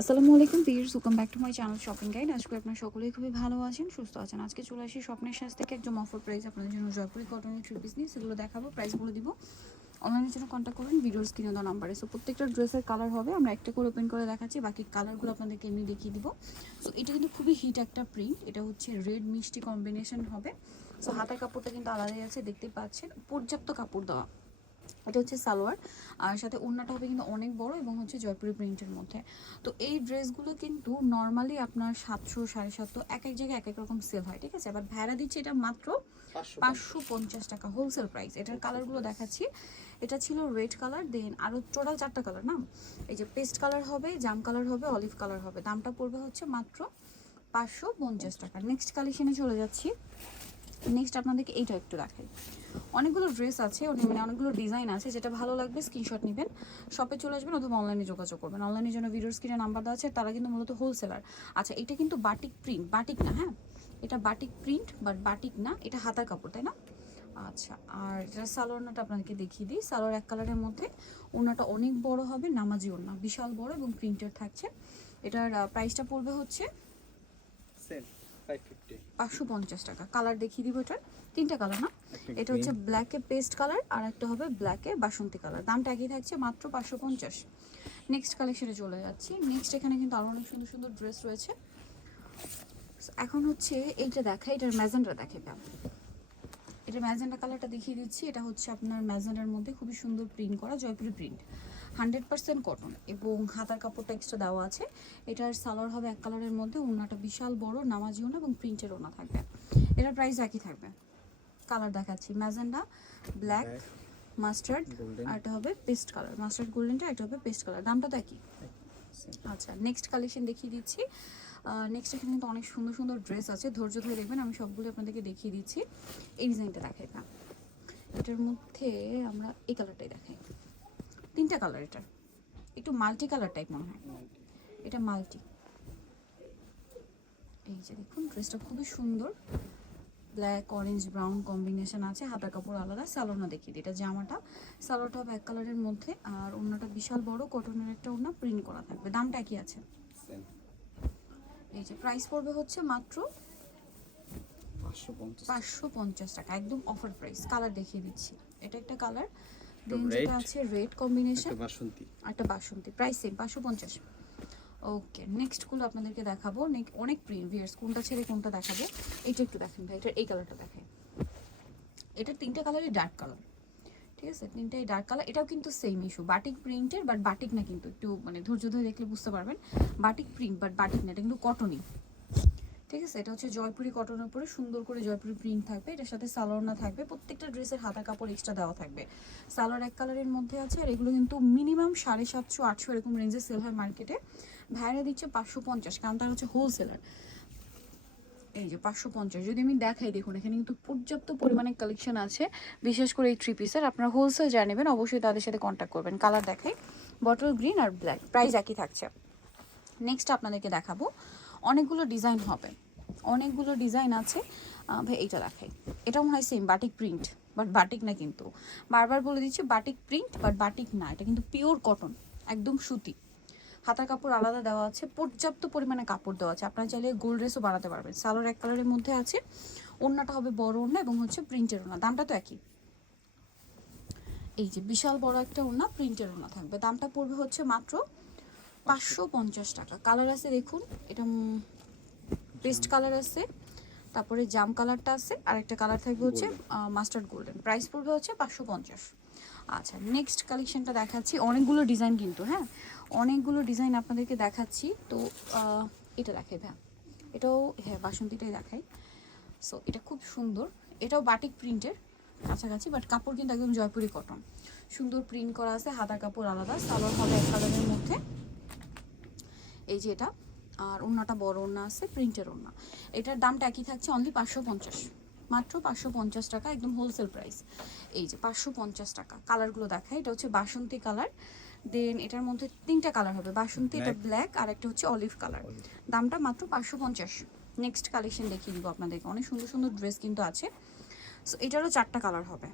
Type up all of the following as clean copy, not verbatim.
আসসালামু আলাইকুম viewers, welcome back to my channel shopping guide. আজকে আপনারা সকলেই খুবই ভালো আছেন, সুস্থ আছেন। আজকে চলে আসি স্বপ্নের সাজ থেকে একদম অফার প্রাইস আপনাদের জন্য জয়পুরি কটনের থ্রি পিস নিয়ে সেগুলো দেখাবো, প্রাইসগুলো দিব। অনলাইনের জন্য কন্ট্যাক্ট করবেন ভিডিওর স্ক্রিনে দেওয়া নাম্বারে। সো প্রত্যেকটা ড্রেসের কালার হবে, আমরা একটা করে ওপেন করে দেখাচ্ছি, বাকি কালারগুলো আপনাদেরকে এমনি দেখিয়ে দিব। সো এটা কিন্তু খুবই হিট একটা প্রিন্ট, এটা হচ্ছে রেড মিষ্টি কম্বিনেশন হবে। সো হাতের কাপড়টা কিন্তু আলাদাই আছে, দেখতে পাচ্ছেন পর্যাপ্ত কাপড় দেওয়া। এটা হচ্ছে সালোয়ার, আর সাথে ওড়নাটা হবে কিন্তু অনেক বড় এবং হচ্ছে জয়পুরি প্রিন্টের মধ্যে। তো এই ড্রেসগুলো কিন্তু নর্মালি আপনার 700-750 এক এক জায়গায় এক এক রকম সেল হয়, ঠিক আছে। বাট ভাড়া দিচ্ছে এটা মাত্র 550 টাকা হোলসেল প্রাইস। এটার কালারগুলো দেখাচ্ছি। এটা ছিল রেড কালার, দেন আরও টোটাল 4টা কালার না, এই যে পেস্ট কালার হবে, জাম কালার হবে, অলিভ কালার হবে। দামটা পড়বে হচ্ছে মাত্র 550 টাকা। নেক্সট কালেকশনে চলে যাচ্ছি। নেক্সট আপনাদেরকে এইটা একটু দেখাই। অনেকগুলো ড্রেস আছে, মানে অনেকগুলো ডিজাইন আছে, যেটা ভালো লাগবে স্ক্রিনশট নেবেন, শপে চলে আসবেন অথবা অনলাইনে যোগাযোগ করবেন। অনলাইনের জন্য ভিডিওর স্ক্রিনে নাম্বার দেওয়া আছে, তারা কিন্তু মূলত হোলসেলার। আচ্ছা, এটা কিন্তু বাটিক প্রিন্ট, বাটিক না, হ্যাঁ এটা বাটিক প্রিন্ট বাট বাটিক না, এটা হাতার কাপড়, তাই না? আচ্ছা, আর এটা সালোয়ারটা আপনাদেরকে দেখিয়ে দিই। সালোয়ার এক কালারের মধ্যে, ওড়নাটা অনেক বড় হবে, নামাজি ওড়না, বিশাল বড় এবং প্রিন্টেড থাকছে। এটার প্রাইসটা পড়বে হচ্ছে 550 টাকা। কালার দেখিয়ে দিব, এটার 3টা কালার না, এটা হচ্ছে ব্ল্যাকে পেস্ট কালার আর একটা হবে ব্ল্যাকে বাসন্তী কালার। দামটা একই থাকছে, মাত্র 550। নেক্সট কালেকশনে চলে যাচ্ছি। নেক্সট এখানে কিন্তু আরো অনেক সুন্দর সুন্দর ড্রেস রয়েছে। এখন হচ্ছে এইটা দেখা, এটার ম্যাজেন্ডা দেখে, এটা ম্যাজেন্ডা কালারটা দেখিয়ে দিচ্ছি। এটা হচ্ছে আপনার ম্যাজেন্ডার মধ্যে খুবই সুন্দর প্রিন্ট করা জয়পুরি প্রিন্ট, 100% কটন এবং হাতার কাপড়টা এক্সট্রা দেওয়া আছে। এটার সালোয়ার হবে এক কালারের মধ্যে, ওড়নাটা বিশাল বড় নামাজি ওড়না এবং প্রিন্টের ওড়না থাকবে। এটার প্রাইস একই থাকবে। কালার দেখাচ্ছি, ম্যাজেন্ডা, ব্ল্যাক, মাস্টার্ড, আর এটা হবে পেস্ট কালার, মাস্টার্ড গোল্ডেনটা, এটা হবে পেস্ট কালার। দামটা তো একই। আচ্ছা, নেক্সট কালেকশন দেখিয়ে দিচ্ছি। নেক্সট এখানে কিন্তু অনেক সুন্দর সুন্দর ড্রেস আছে, ধৈর্য ধরে দেখবেন, আমি সবগুলো আপনাদেরকে দেখিয়ে দিচ্ছি। এই ডিজাইনটা দেখাই না, এটার মধ্যে আমরা এই কালারটাই দেখাই। 3টা কালার, এটা একটু মাল্টি কালার টাইপ মনে হয়, এটা মাল্টি। এই যে দেখুন, ড্রেসটা খুবই সুন্দর, ব্ল্যাক অরেঞ্জ ব্রাউন কম্বিনেশন আছে, হাতার কাপড় আলাদা। সালোয়ারটা দেখিয়ে দিই, এটা জামাটা, সালোয়ারটা হবে এক কালারের মধ্যে, আর ওড়নাটা বিশাল বড় কটনের একটা ওড়না, প্রিন্ট করা থাকবে। দামটা একই আছে। এই যে প্রাইস পড়বে হচ্ছে মাত্র 550 টাকা, একদম অফার প্রাইস। কালার দেখিয়ে দিচ্ছি, এটা একটা কালার, দেন যেটা আছে রেড কম্বিনেশন, একটা বাসন্তী, প্রাইস সেম 550। ওকে, নেক্সটগুলো আপনাদেরকে দেখাবো। অনেক প্রিভিয়াস, কোনটা ছেড়ে কোনটা দেখাবো। এটা একটু দেখেন ভাই, এটার এই কালারটা দেখাই। এটা 3টা কালারই ডার্ক কালার, ঠিক আছে, 3টাই ডার্ক কালার। এটাও কিন্তু সেম ইস্যু, বাটিক প্রিন্টের বাট বাটিক না, কিন্তু একটু মানে ধৈর্য ধরে দেখলে বুঝতে পারবেন, বাটিক প্রিন্ট বাট বাটিক না, এটা কিন্তু কটনই, ঠিক আছে। এটা হচ্ছে জয়পুরি কটনের উপরে সুন্দর করে জয়পুরি প্রিন্ট থাকবে, এটার সাথে সালোয়ার না থাকবে, প্রত্যেকটা ড্রেসের হাতা কাপড় এক্সট্রা দেওয়া থাকবে। সালোয়ার এক কালারের মধ্যে আছে, আর এগুলো কিন্তু মিনিমাম 750-800 এরকম রেঞ্জে সেল হয় মার্কেটে। ভাইরা দিচ্ছে 550, কারণ তার হচ্ছে হোলসেলার। এই যে 550, যদি আমি দেখাই, দেখুন এখানে কিন্তু পর্যাপ্ত পরিমাণে কালেকশন আছে, বিশেষ করে এই থ্রি পিসের। আপনারা হোলসেল যা নেবেন অবশ্যই তাদের সাথে কন্ট্যাক্ট করবেন। কালার দেখাই, বটল গ্রিন আর ব্ল্যাক, প্রাইস একই থাকছে। নেক্সট আপনাদেরকে দেখাবো, অনেকগুলো ডিজাইন হবে, অনেকগুলো ডিজাইন আছে। ভাই এইটা দেখাই, এটা মনে হয় same batik print but batik না, কিন্তু বারবার বলে দিচ্ছি বাটিক প্রিন্ট বাট বাটিক না, এটা কিন্তু পিওর কটন, একদম সুতি। হাতার কাপড় আলাদা দেওয়া আছে, পর্যাপ্ত পরিমাণে কাপড় দেওয়া আছে, আপনারা চাইলে গোল্ড ড্রেসও বানাতে পারবেন। সালোয়ার এক কালারের মধ্যে আছে, ওড়নাটা হবে বড় ওড়না এবং হচ্ছে প্রিন্টের ওড়না। দামটা তো একই। এই যে বিশাল বড় একটা ওড়না, প্রিন্টের ওড়না থাকবে। দামটা পড়বে হচ্ছে মাত্র 550 টাকা। কালার আছে দেখুন, এটা পেস্ট কালার আছে, তারপরে জাম কালারটা আছে, আর একটা কালার থাকবে হচ্ছে মাস্টার্ড গোল্ডেন। প্রাইস পড়বে হচ্ছে 550। আচ্ছা, নেক্সট কালেকশনটা দেখাচ্ছি, অনেকগুলো ডিজাইন কিন্তু, হ্যাঁ অনেকগুলো ডিজাইন আপনাদেরকে দেখাচ্ছি। তো এটা দেখাই ভাই, এটাও হ্যাঁ বাসন্তীটাই দেখাই। সো এটা খুব সুন্দর, এটাও বাটিক প্রিন্টের কাছাকাছি, বাট কাপড় কিন্তু একদম জয়পুরি কটন, সুন্দর প্রিন্ট করা আছে, হাতার কাপড় আলাদা, সালোয়ার হবে এক কালারের মধ্যে। এই যে এটা, আর ওড়নাটা বড় ওড়না আছে, প্রিন্টের ওড়না। এটার দামটা একই থাকছে, অনলি 550, মাত্র 550 টাকা, একদম হোলসেল প্রাইস। এই যে 550 টাকা। কালারগুলো দেখায়, এটা হচ্ছে বাসন্তী কালার, দেন এটার মধ্যে 3টা কালার হবে, বাসন্তী, এটা ব্ল্যাক, আর একটা হচ্ছে অলিভ কালার। দামটা মাত্র 550। নেক্সট কালেকশন দেখিয়ে দিব আপনাদেরকে, অনেক সুন্দর সুন্দর ড্রেস কিন্তু আছে। সো এটারও 4টা কালার হবে।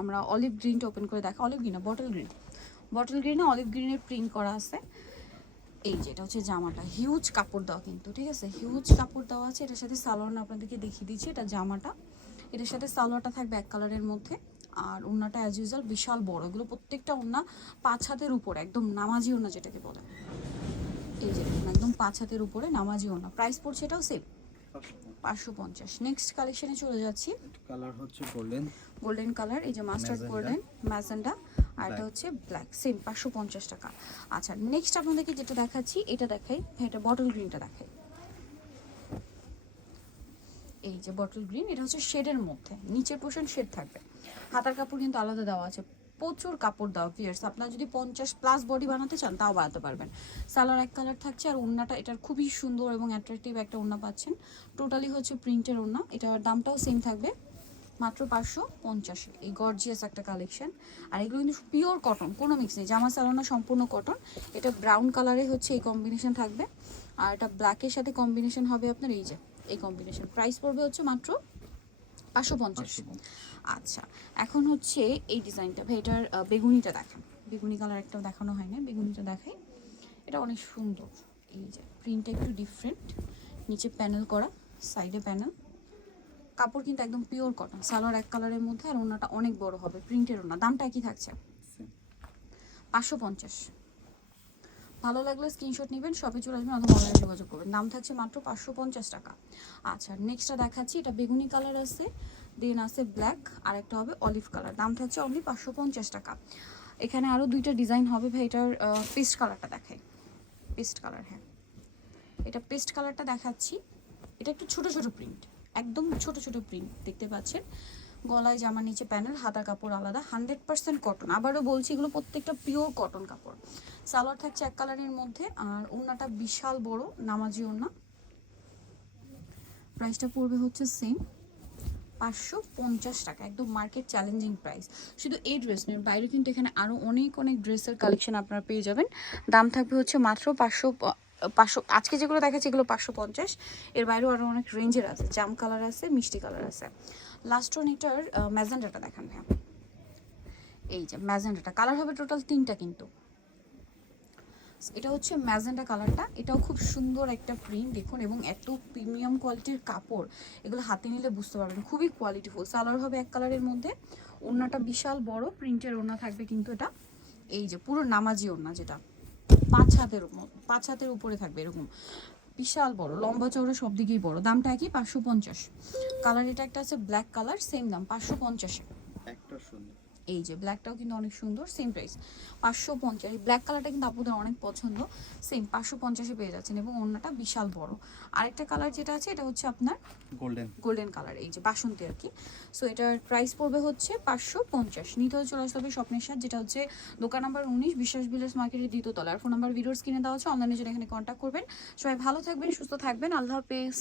আমরা অলিভ গ্রিনটা ওপেন করে দেখা, অলিভ গ্রিন না বটল গ্রিন, বটল গ্রিনে অলিভ গ্রিনের প্রিন্ট করা আছে। এই যে এটা হচ্ছে জামাটা, হিউজ কাপড় দেওয়া কিন্তু, ঠিক আছে, হিউজ কাপড় দেওয়া আছে। এটার সাথে সালোয়ার আপনাদেরকে দেখিয়ে দিচ্ছি, এটা জামাটা, এটার সাথে সালোয়ারটা থাকবে এক কালারের মধ্যে। আর ওড়নাটা অ্যাজ ইউজুয়াল বিশাল বড়, এগুলো প্রত্যেকটা ওড়না 5 হাতের উপরে, একদম নামাজি ওড়না যেটাকে বলে। এই যে দেখুন একদম 5 হাতের উপরে নামাজি ওড়না। প্রাইস পড়ছে এটাও সেম 550। নেক্সট কালেকশনে চলে যাচ্ছি। কালার হচ্ছে গোল্ডেন, গোল্ডেন কালার, এই যে মাস্টার্ড গোল্ডেন, ম্যাজেন্ডা, আর এটা হচ্ছে ব্ল্যাক, সেম 550 টাকা। আচ্ছা নেক্সট আপনাদেরকে যেটা দেখাচ্ছি এটা দেখাই, এটা বটল গ্রিনটা দেখাই। এই যে বটল গ্রিন, এটা হচ্ছে শেডের মধ্যে, নিচের পোর্শন শেড থাকবে, হাতার কাপড় কিন্তু আলাদা দেওয়া আছে, প্রচুর কাপড় দেওয়া ভিউয়ার্স। আপনারা যদি 50+ বডি বানাতে চান তাও বানাতে পারবেন। সালোয়ার এক কালার থাকছে, আর ওড়নাটা এটার খুবই সুন্দর এবং অ্যাট্রাকটিভ একটা ওড়না পাচ্ছেন। টোটালি হচ্ছে প্রিন্টের ওড়না, এটার দামটাও সেম থাকবে মাত্র 550। এই গর্জিয়াস একটা কালেকশন, আর এগুলো কিন্তু পিওর কটন, কোনো মিক্স নেই। জামা সালোনা সম্পূর্ণ কটন। এটা ব্রাউন কালারে হচ্ছে এই কম্বিনেশন থাকবে, আর এটা ব্ল্যাকের সাথে কম্বিনেশন হবে আপনার এই যে এই কম্বিনেশন। প্রাইস পড়বে হচ্ছে মাত্র 550। আচ্ছা এখন হচ্ছে এই ডিজাইনটা, ভাই এটার বেগুনিটা দেখান, বেগুনি কালার একটা দেখানো হয় না, বেগুনিটা দেখাই। এটা অনেক সুন্দর, এই যে প্রিন্টটা একটু ডিফারেন্ট, নিচে প্যানেল করা, সাইডে প্যানেল, কাপড় কিন্তু একদম পিওর কটন, সালোয়ার এক কালারের মধ্যে, আর ওনাটা অনেক বড় হবে, প্রিন্টের ওনা। দামটা কি থাকছে 550। ভালো লাগলে স্ক্রিনশট নেবেন, শপে চলে আসবেন অথবা অনলাইনে যোগাযোগ করবেন। দাম থাকছে মাত্র 550 টাকা। আচ্ছা নেক্সটটা দেখাচ্ছি, এটা বেগুনি কালার আছে, দেন আছে ব্ল্যাক, আর একটা হবে অলিভ কালার। দাম থাকছে অনলি 550 টাকা। এখানে আরও দুইটা ডিজাইন হবে ভাই, এটার পেস্ট কালারটা দেখাই, পেস্ট কালার, হ্যাঁ এটা পেস্ট কালারটা দেখাচ্ছি। এটা একটু ছোট ছোট প্রিন্ট, একদম ছোট ছোট প্রিন্ট দেখতে পাচ্ছেন। গলায় জামার নিচে প্যানেল, হাতার কাপড় আলাদা, 100% কটন। আবারও বলছি এগুলো প্রত্যেকটা পিওর কটন কাপড়। সালোয়ার থাকছে এক কালারের মধ্যে, আর ওড়নাটা বিশাল বড় নামাজি ওড়না। প্রাইসটা পড়বে হচ্ছে সেম 550 টাকা, একদম মার্কেট চ্যালেঞ্জিং প্রাইস। শুধু এই ড্রেস নয়, বাইরে কিন্তু এখানে আরও অনেক অনেক ড্রেসের কালেকশন আপনারা পেয়ে যাবেন। দাম থাকবে হচ্ছে মাত্র 500। আজকে যেগুলো দেখাচ্ছে এগুলো 550, এর বাইরেও আরও অনেক রেঞ্জের আছে, জাম কালার আছে, মিষ্টি কালার আছে। লাস্ট ওয়ান এটার ম্যাজেন্ডাটা দেখান, হ্যাঁ এই যে ম্যাজেন্ডাটা, কালার হবে টোটাল 3টা কিন্তু। এটা হচ্ছে ম্যাজেন্ডা কালারটা, এটাও খুব সুন্দর একটা প্রিন্ট দেখুন, এবং এত প্রিমিয়াম কোয়ালিটির কাপড়, এগুলো হাতে নিলে বুঝতে পারবেন খুবই কোয়ালিটিফুল। সালোয়ার হবে এক কালারের মধ্যে, ওড়নাটা বিশাল বড় প্রিন্টের ওড়না থাকবে কিন্তু এটা, এই যে পুরো নামাজি ওড়না, যেটা 5 হাতের উপরে থাকবে, এরকম বিশাল বড়, লম্বা চওড়া সব দিকেই বড়। দামটা একই 550। কালার এটা একটা আছে ব্ল্যাক কালার, সেম দাম 550। একটা সুন্দর, এই যে ব্ল্যাকটাও কিন্তু অনেক সুন্দর, সেম প্রাইস 550। এই ব্ল্যাক কালারটা কিন্তু আপনাদের অনেক পছন্দ, সেম 550-এ পেয়ে যাচ্ছেন, এবং ওড়নাটা বিশাল বড়। আরেকটা কালার যেটা আছে এটা হচ্ছে আপনার গোল্ডেন, গোল্ডেন কালার, এই যে বাসন্তী আর কি। সো এটার প্রাইস পড়বে হচ্ছে 550। নিতে হলে চলে আসতে হবে স্বপ্নের সাথে, যেটা হচ্ছে দোকান নাম্বার 19, বিশ্বাস বিলাস মার্কেটের দ্বিতীয় তলার। ফোন নাম্বার ভিডিওর স্ক্রিনে দেওয়া আছে, অনলাইনে জন্য এখানে কন্ট্যাক্ট করবেন। সবাই ভালো থাকবেন, সুস্থ থাকবেন, আল্লাহ হাফেজ।